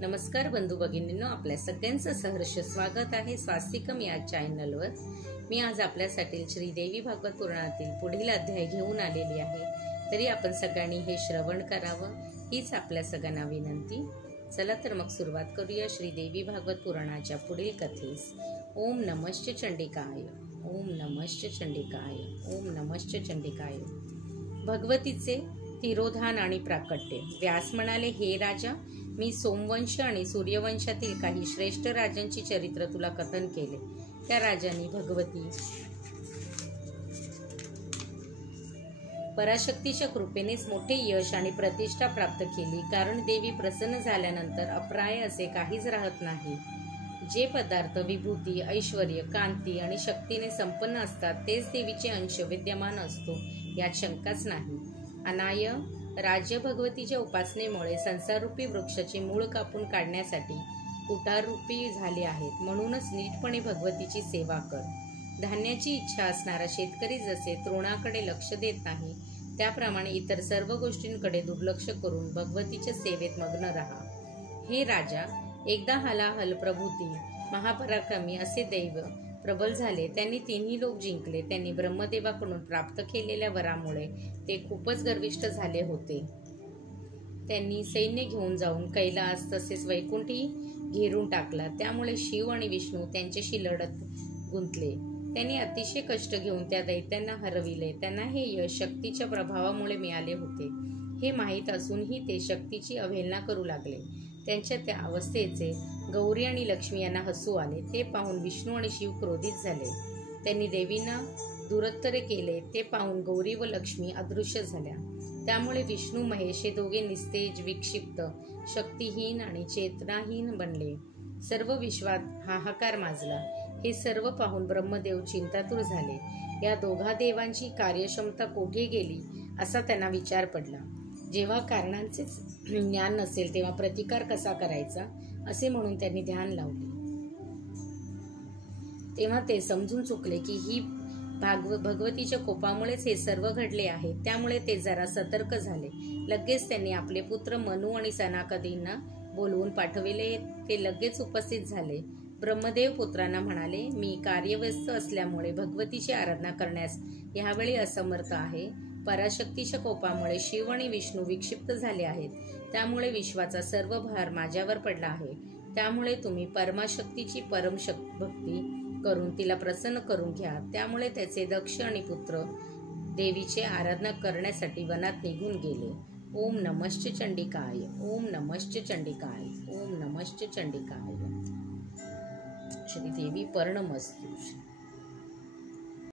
नमस्कार बंधू भगिनींनो, आपल्या सगळ्यांचं सहर्ष स्वागत आहे स्वास्तिकम या चॅनलवर। मी आज आपल्यासाठी श्रीदेवी भागवत पुराणातील पुढील अध्याय घेऊन आलेली आहे, तरी आपण सगळ्यांनी हे श्रवण करावं हीच आपल्या सगळ्यांना विनंती। चला तर मग सुरुवात करूया श्रीदेवी भागवत पुराणाच्या पुढील कथेस। ओम नमश्च चंडिकाय, ओम नमश्च चंडिकाय, ओम नमश्च चंडिकाय। भगवतीचे तिरोधान आणि प्राकट्य। व्यास म्हणाले, हे राजा, मी सोमवंश आणि सूर्यवंशातील काही श्रेष्ठ राजांची चरित्र तुला कथन केले। त्या राजांनी भगवती पराशक्तीच्या कृपेनेच मोठे यश आणि प्रतिष्ठा प्राप्त केली, कारण देवी प्रसन्न झाल्यानंतर अप्राय असे काहीच राहत नाही। जे पदार्थ विभूती, ऐश्वर्य, कांती आणि शक्तीने संपन्न असतात तेच देवीचे अंश विद्यमान असतो, यात शंकाच नाही। अनाय राज्य भगवतीच्या उपासनेमुळे संसाररूपी वृक्षाचे मूळ कापून काढण्यासाठी कुटारूपी झाले आहेत, म्हणूनच नीटपणे भगवतीची सेवा कर। धान्याची इच्छा असणारा शेतकरी जसे तृणाकडे लक्ष देत नाही, त्याप्रमाणे इतर सर्व गोष्टींकडे दुर्लक्ष करून भगवतीच्या सेवेत मग्न राहा। हे राजा, एकदा हलाहल प्रभूती महापराक्रमी असे दैव प्रबल झाले। त्यांनी तिन्ही लोक जिंकले। त्यांनी ब्रह्मदेवाकडून प्राप्त केलेल्या वरामुळे ते खूपच गर्विष्ठ झाले होते। त्यांनी सैन्य घेऊन जाऊन कैलास तसेच वैकुंठी घेरून टाकला। त्यामुळे शिव आणि विष्णू त्यांच्याशी लढत गुंतले। त्यांनी अतिशय कष्ट घेऊन त्या दैत्यांना हरविले। त्यांना हे यश शक्तीच्या प्रभावामुळे मिळाले होते, हे माहीत असूनही ते शक्तीची अवहेलना करू लागले। त्यांच्या त्या अवस्थेचे गौरी आणि लक्ष्मी यांना हसू आले। ते पाहून विष्णू आणि शिव क्रोधित झाले। त्यांनी देवींना दुरुत्तरे केले। ते पाहून गौरी व लक्ष्मी अदृश्य झाल्या। त्यामुळे विष्णू महेश हे दोघे निस्तेज, विक्षिप्त, शक्तिहीन आणि चेतनाहीन बनले। सर्व विश्वात हाहाकार माजला। हे सर्व पाहून ब्रह्मदेव चिंतातुर झाले। या दोघा देवांची कार्यक्षमता कोठे गेली असा त्यांना विचार पडला। जेव्हा कारणांचे ज्ञान नसेल तेव्हा प्रतिकार कसा करायचा असे म्हणून त्यांनी ध्यान लावले। तेव्हा ते समजून चुकले की ही भगवतीच्या कोपामुळेच हे सर्व घडले आहे। त्यामुळे ते जरा सतर्क झाले। लगेच त्यांनी आपले पुत्र मनु आणि सनकादींना बोलवून पाठविले। ते लगेच उपस्थित झाले। ब्रह्मदेव पुत्रांना म्हणाले, मी कार्यव्यस्त असल्यामुळे भगवतीची आराधना करण्यास यावेळी असमर्थ आहे। पराशक्तीच्या कोपामुळे शिव आणि विष्णू विक्षिप्त झाले आहेत, त्यामुळे विश्वाचा सर्व भार माझ्यावर पडला आहे। त्यामुळे तुम्ही परमाशक्तीची परम भक्ती करून तिला प्रसन्न करून घ्या। त्यामुळे त्याचे दक्ष आणि पुत्र देवीचे आराधना करण्यासाठी वनात निघून गेले। ओम नमश्च चंडिकाय, ओम नमश्च चंडिकाय, ओम नमश्च चंडिकाय। श्रीदेवी पर्णमस्तु।